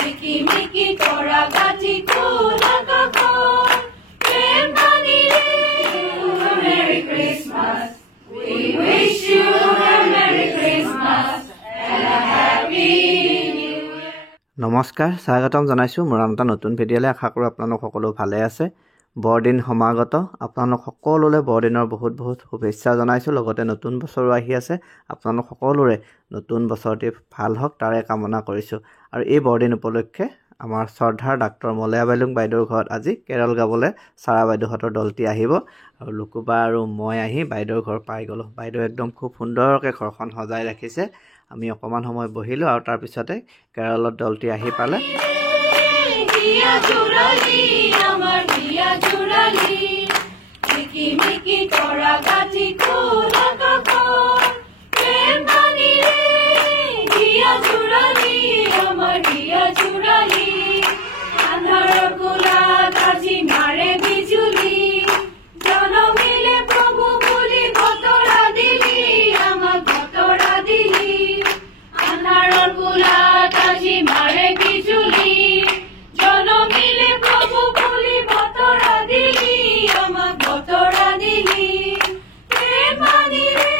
Mickey, Mickey, Tora, Gatti, Kula, Kako. Merry Christmas. We wish you a Merry Christmas and a Happy New Year. নমস্কাৰ স্বাগতম জনাইছো মোৰ এটা নতুন ভিডিঅ'লে আশা কৰো আপোনালোক সকলো ভালে আছে বৰদিন সমাগত আপোনালোক সকলোলে বৰদিনৰ বহুত বহুত শুভেচ্ছা জনাইছো লগতে নতুন বছৰ আহি আছে আপোনালোক সকলোৰে নতুন বছৰটি ভাল হওক তাৰে কামনা কৰিছো আৰু এই বৰদিন উপলক্ষে আমাৰ শ্ৰদ্ধাৰ ডাক্তৰ মলয়া বাইলুং বাইদেউৰ ঘৰত আজি কেৰল গাবলে সাৰা বাইদেউহঁতৰ দলটি আহিব আৰু লুকুবা আৰু মই আহি বাইদেউৰ ঘৰ পাই গলো বাইদেউ একদম খুব সুন্দৰকৈ ঘৰখন সজাই ৰাখিছে আমি অকমান সময় বহিলো আৰু তাৰ পিছতে কেৰলৰ দলটি আহি পালে Dia Jurali, Amar Dia Jurali, Mickey, Mickey, Tora, Gatti, Kula, Kako. Kembali Dia Jurali, Amar Dia Jurali, Andhar Kula, Kaji Mare Bijuli, Jano Mile Prabhu Boli Gotora Dili, Amar Gotora Dili, Andhar Kula, Kaji Mare Bijuli. Jano mile Prabhu boli botara dili, amak botara dili. Premani re,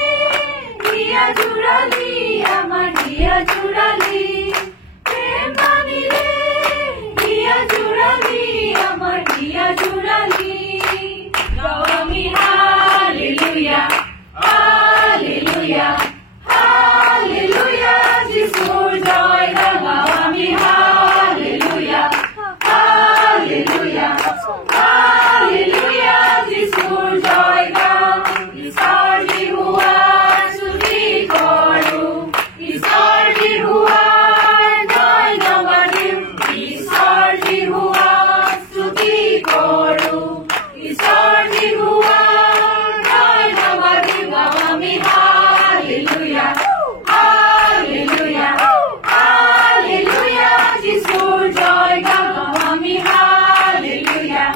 dia jurali, amar dia jurali. Premani re, dia jurali, amar dia jurali. Gao ami hallelujah, hallelujah, hallelujah. Jisur joy gao ami hallelujah. Hallelujah, Hallelujah, Jisur joy gao, Isar Jihua Suti koru, Isar Jihua joy namadim, Isar Jihua Suti koru, Isar Jihua joy namadim, Gawami Hallelujah, Hallelujah, Hallelujah, Jisur joy gao. Hallelujah,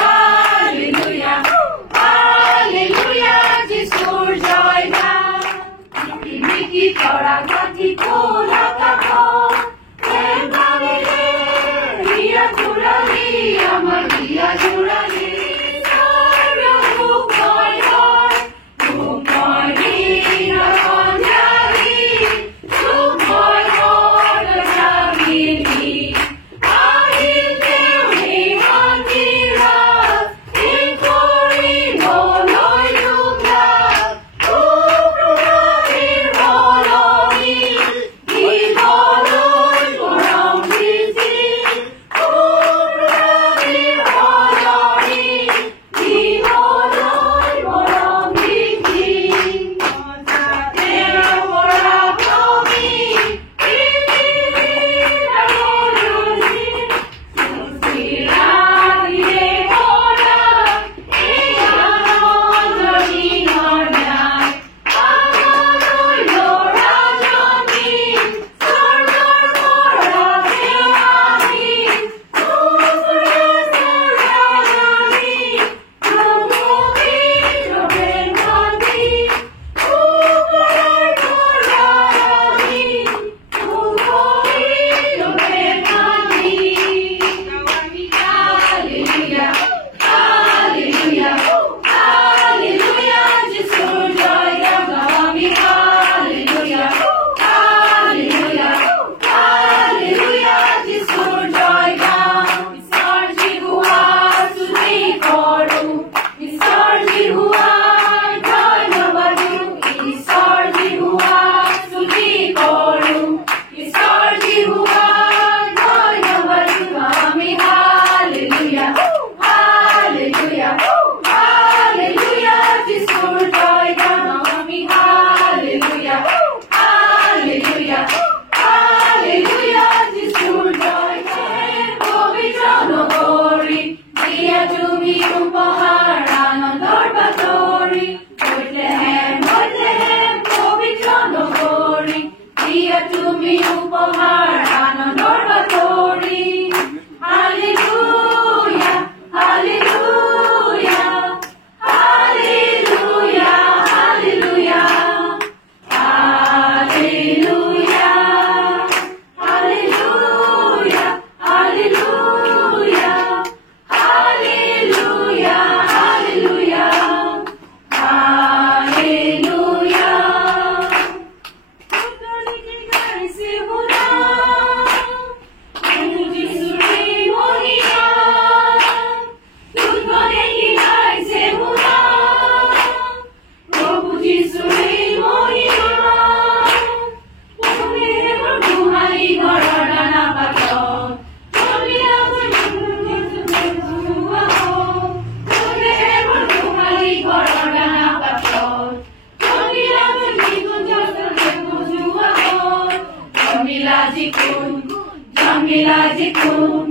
Hallelujah, Hallelujah, Jisur joy gao. Mickey, Mickey, Tora, Gatti, Kula, Kako. Kembali Dia Jurali, Amar Dia Jurali. Sarva Dukh Moy Hoy, Dukh Moy Dina Konjali, Dukh Moy Hoy Jagini. জমিলা জিকুন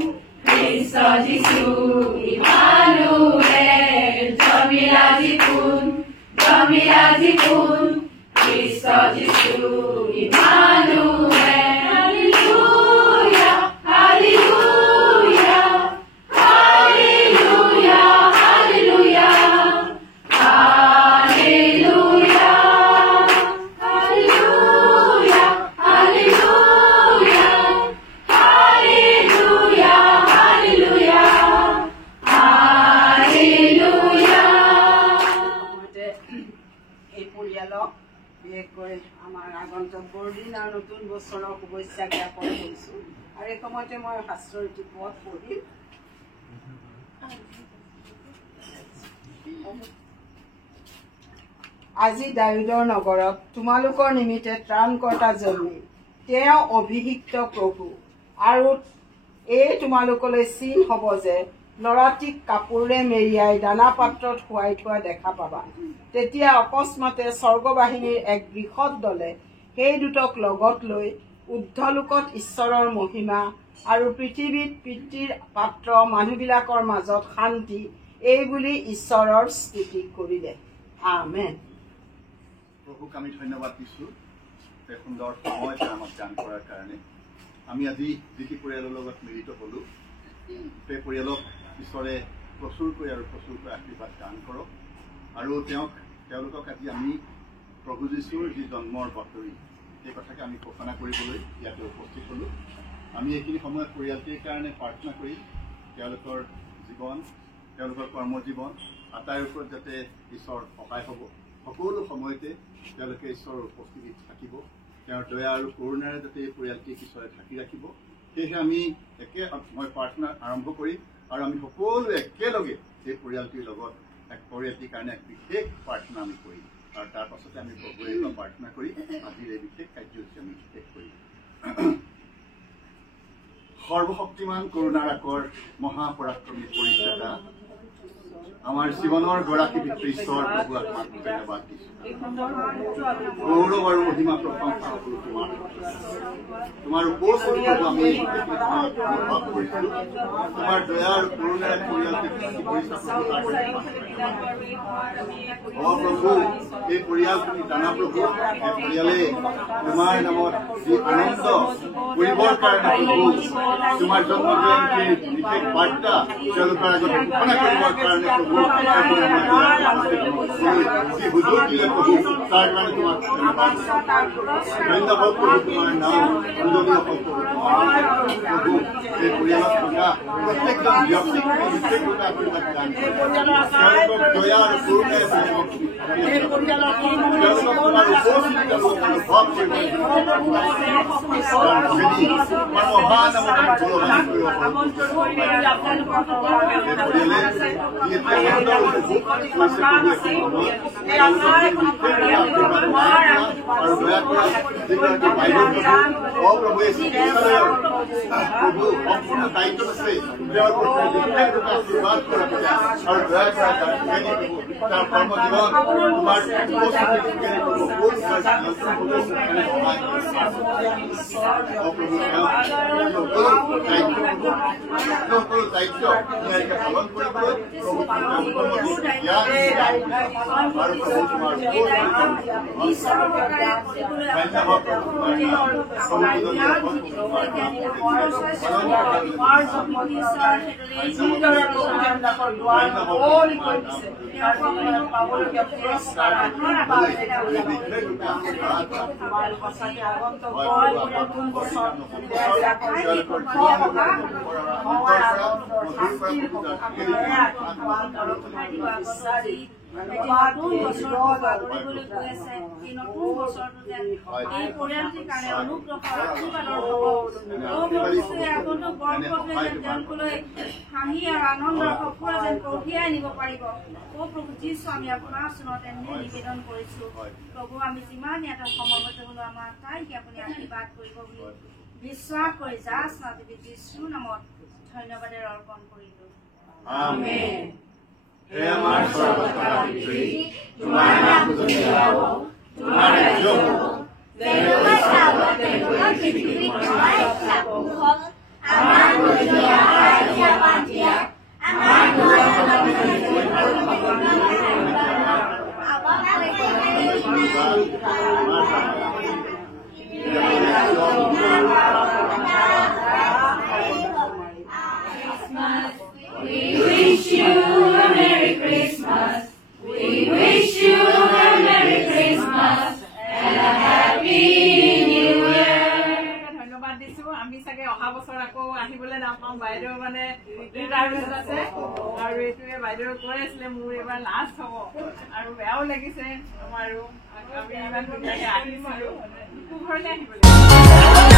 খ্ৰীষ্ট যীশু Emmanuel জমিলা জিকুন খ্ৰীষ্ট যীশু Emmanuel hallelujah hallelujah hallelujah hallelujah hallelujah hallelujah hallelujah hallelujah hallelujah hallelujah এই পৰিয়ালক বিশেষকৈ আমাৰ আগন্তুক বৰদিন আৰু নতুন বছৰৰ শুভেচ্ছা জ্ঞাপন কৰিছোঁ আৰু এই সময়তে মই শাস্ত্ৰৰ এটি পদ পঢ়িম আজি দাউদৰ নগৰত তোমালোকৰ নিমিত্তে ত্ৰাণকৰ্তা জন্মিল তেওঁ অভিষিক্ত প্ৰভু আৰু এই তোমালোকলৈ চিন হ'ব যে ল'ৰাটিক কাপোৰেৰে মেৰিয়াই দানা পাত্ৰত শুৱাই থোৱা দেখা পাবা তেতিয়া অকস্মাতে স্বৰ্গবাহিনীৰ এক বৃহৎ দলে সেই দুটক লগত লৈ ঊৰ্ধলোকত ঈশ্বৰৰ মহিমা আৰু পৃথিৱীত পিতৃৰ পাত্ৰ মানুহবিলাকৰ মাজত শান্তি এই বুলি ঈশ্বৰৰ স্তুতি কৰিলে আমেন প্ৰভুক আমি ধন্যবাদ দিছোঁ এই সুন্দৰ সময় আমাক দান কৰাৰ কাৰণে আমি আজি যিটি পৰিয়ালৰ লগত মিলিত হ'লোঁ সেই পৰিয়ালক ঈশ্বৰে প্ৰচুৰকৈ আশীৰ্বাদ দান কৰক আৰু তেওঁলোকক আজি আমি প্ৰভু যীশুৰ যি জন্মৰ বাতৰি সেই কথাকে আমি ঘোষণা কৰিবলৈ ইয়াতে উপস্থিত হ'লোঁ আমি এইখিনি সময়ত পৰিয়ালটিৰ কাৰণে প্ৰাৰ্থনা কৰি তেওঁলোকৰ জীৱন তেওঁলোকৰ কৰ্মজীৱন আটাইৰ ওপৰত যাতে ঈশ্বৰ সহায় হ'ব সকলো সময়তে তেওঁলোকে ঈশ্বৰৰ উপস্থিতিত থাকিব তেওঁৰ দয়া আৰু কৰুণাৰে যাতে এই পৰিয়ালটিক ঈশ্বৰে ঢাকি ৰাখিব সেয়েহে আমি মই প্ৰাৰ্থনা আৰম্ভ কৰিম আৰু আমি সকলো একেলগে এই পৰিয়ালটিৰ লগত পৰিয়ালটিৰ কাৰণে এক বিশেষ প্ৰাৰ্থনা আমি কৰিম আৰু তাৰ পাছতে আমি প্ৰভুৰে প্ৰাৰ্থনা কৰি আজিৰ এই বিশেষ কাৰ্যসূচী আমি শেষ কৰিম সৰ্বশক্তিমান কৰুণাৰ আকৰ মহাপৰাক্ৰমী পৰিত্ৰাতা আমাৰ জীৱনৰ গৰাকী পিতৃ ঈশ্বৰ প্ৰভু আপোনাক ধন্যবাদ দিছোঁ গৌৰৱ আৰু মহিমা প্ৰশংসা কৰোঁ তোমাৰ উপস্থিতি আমি অনুভৱ কৰিছোঁ তোমাৰ দয়া আৰু কৰুণাৰে পৰিয়ালটিক প্ৰভু এই পৰিয়াল তুমি জানা প্ৰভু এই পৰিয়ালে তোমাৰ নামত যি আনন্দ কৰিবৰ কাৰণে প্ৰভু তোমাৰ জন্মজয়ন্তীৰ বিশেষ বাৰ্তা তেওঁলোকৰ আগত ঘোষণা কৰিবৰ কাৰণে প্ৰভু যি সুযোগ দিলে প্ৰভু তাৰ কাৰণে তোমাক ধন্যবাদ প্ৰভু তোমাৰ নাম পূজনীয় হওক প্ৰভু এই পৰিয়ালত থকা প্ৰত্যেকজন ব্যক্তিক বিশেষভাৱে আশীৰ্বাদ দান তেওঁলোকক দয়া আৰু কৰুণাৰে তেওঁলোকক তোমাৰ উপস্থিতি অনুভৱ কৰিব মহান সম্পূৰ্ণ দায়িত্ব আছে তেওঁৰ আশীৰ্বাদ কৰা আৰু দয়া কৰা তাৰ কৰ্মজীৱন তোমাৰ দায়িত্ব পালন কৰিবলৈ হাঁহি আৰু আনন্দৰ সফল যেন কঢ়িয়াই নিব পাৰিব প্ৰভু যীশু আমি আপোনাৰ চৰণত এনে নিবেদন কৰিছো প্ৰভু আমি যিমান ইয়াতে সমবেত হলো আমাৰ তাইক আপুনি আশীৰ্বাদ কৰিব বুলি বিশ্বাস কৰি যাচ নাতিবি যীশুৰ নামত ধন্যবাদে অৰ্পণ কৰিলো আমেন হে আমাৰ সৰ্বশক্তা পিতৃ তোমাৰ নাম পূজনীয় হওক তোমাৰ ৰাজ্য হওক যেনেকৈ স্বৰ্গত তেনেকৈ পৃথিৱীত তোমাৰ ইচ্ছা হওক চাগে অহা বছৰ আকৌ আহিবলৈ নাপাওঁ বাইদেউ মানে ৰিটায়াৰমেণ্ট আছে আৰু এইটোৱে বাইদেউ কৈ আছিলে মোৰ এইবাৰ লাষ্ট হ'ব আৰু বেয়াও লাগিছে আমাৰো আমি ইমান ধুনীয়াকৈ আহিম আৰু ঘৰলৈ আহিবলৈ